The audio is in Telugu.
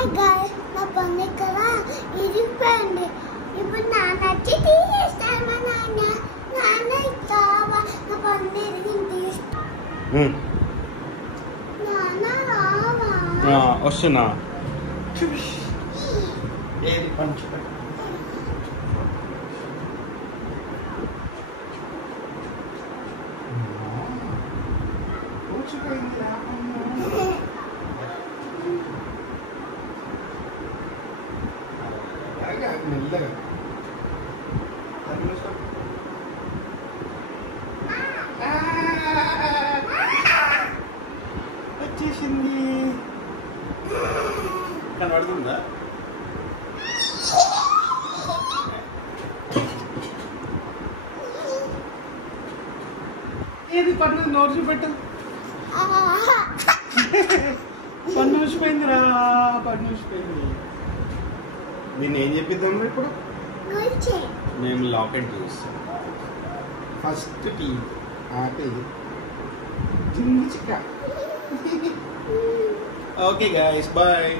నా పన్ను కదా ఇరిగిపోయింది. ఇప్పుడు నాన్న వచ్చి తీసేస్తాను. మా నాన్న ఇస్తావా? నా పన్ను ఇరిగింది. నాన్న రావా? వస్తున్నా. ఏది పంచు మెల్లగా వచ్చేసింది. కనబడుతుందా? ఏది పట్టు నోరు చూపెట్టు. పన్ను ఊసిపోయిందిరా, పన్ను ఊసిపోయింది. దీన్ని ఏం చెప్పిద్దాం ఇప్పుడు? మేము లాక్ అండ్ చూస్తాం. ఫస్ట్ టీ ఆపేది చిన్న చిక్క. Okay guys, bye.